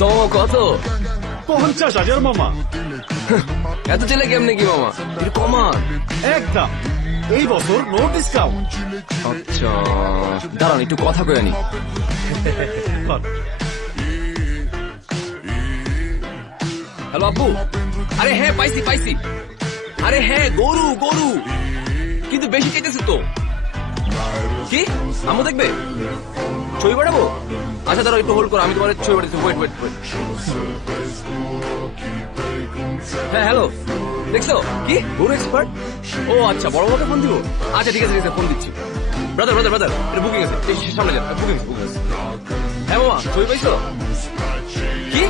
তো কত? 50,000 মামা। এত ছেলে কেমনে কি মামা? একটু কমান। একদম এই বছর নো ডিসকাউন্ট। আচ্ছা দাঁড়ান একটু কথা কয়ে আনি। হ্যালো আব্বু। আরে হ্যাঁ পাইছি পাইছি। আরে হ্যাঁ গরু গরু, কিন্তু বেশি চেয়েছে তো। কি আম্মু দেখবে? ছবি পাঠাবো? আচ্ছা দাঁড়াও একটু হোল্ড করো, আমি তোমার ছবি পাঠাচ্ছি। Wait wait wait. হ্যাঁ হ্যালো, দেখছো কি গরু এক্সপার্ট? ও আচ্ছা, বড় বড়কে ফোন দিব? আচ্ছা ঠিক আছে ঠিক আছে, ফোন দিচ্ছি। ব্রাদার ব্রাদার ব্রাদার, এটা বুকিং আছে, সামনে যান, বুকিং বুকিং। হ্যাঁ মামা ছবি পাইছো? কি?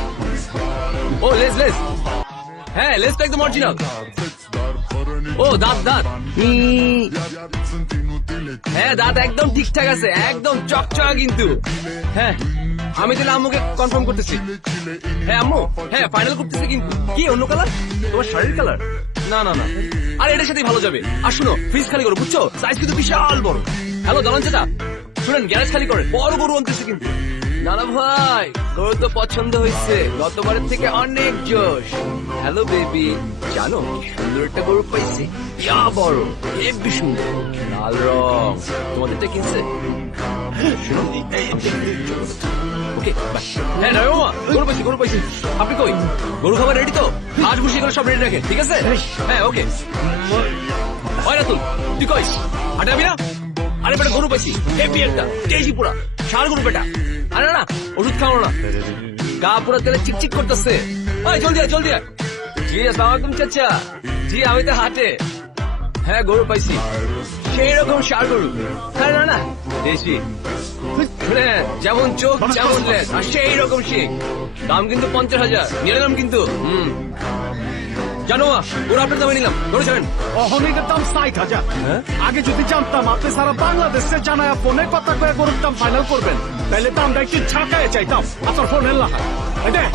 ও লেস লেস, হ্যাঁ লেসটা একদম অরিজিনাল। ও দাঁত দাঁত, হ্যাঁ দাঁত একদম ঠিকঠাক আছে, একদম চকচকা কিন্তু। হ্যাঁ আমি তাহলে আম্মুকে কনফার্ম করতেছি। হ্যাঁ আম্মু, হ্যাঁ ফাইনাল করতেছি। কিন্তু কি অন্য কালার? তোমার শাড়ির কালার? না না না, আর এটার সাথেই ভালো যাবে। আর শুনো, ফ্রিজ খালি করো বুঝছো, সাইজ কিন্তু বিশাল বড়। হ্যালো দালান চাচা, শুনেন গ্যারেজ খালি করে, বড় গরু আনতেছে কিন্তু। নানা ভাই গরু তো পছন্দ হয়েছে, গতবারের থেকে অনেক জোশ। হ্যালো বেবি, জানো কি সুন্দর একটা গরু পাইছি, ইয়া বড়, হেব্বি সুন্দর, লাল রং। তোমাদেরটা কিনছে? Okay bye. হ্যাঁ না মামা, গরু পাইছি গরু পাইছি। আপনি কই? গরু খাবার রেডি তো? আজ বসে এগুলো সব রেডি রাখেন, ঠিক আছে? হ্যাঁ ওকে। হয় না তুই কইস হাঁটে যাবি না? আরে বেটা গরু পাইছি, হেভি একটা, তেজি পুরা, ষাঁড় গরু বেটা। আরে না ওষুধ খাওয়ানো না, গা পুরা তেলে চিকচিক করতেছে। ওই জলদি আয় জলদি আয়। জি আসসালামু আলাইকুম চাচা। জি আমি তো হাটে। হ্যাঁ গরু পাইছি, সেই রকম ষাঁড় গরু। হ্যাঁ না না দেশি, যেমন চোখ যেমন লেজ আর সেই রকম শিং। দাম কিন্তু 50,000 নিয়ে নিলাম কিন্তু। জানো ওরা আপনার দামে নিলাম, ধরে ছাড়েন। অহনিকের দাম 60,000। আগে যদি জানতাম আপনি সারা বাংলাদেশে জানায় ফোনে কথা কয়ে গরুর দাম ফাইনাল করবেন, তাহলে দামটা একটু ঝাঁকায় চাইতাম। আপনার ফোনের লাহা দেখ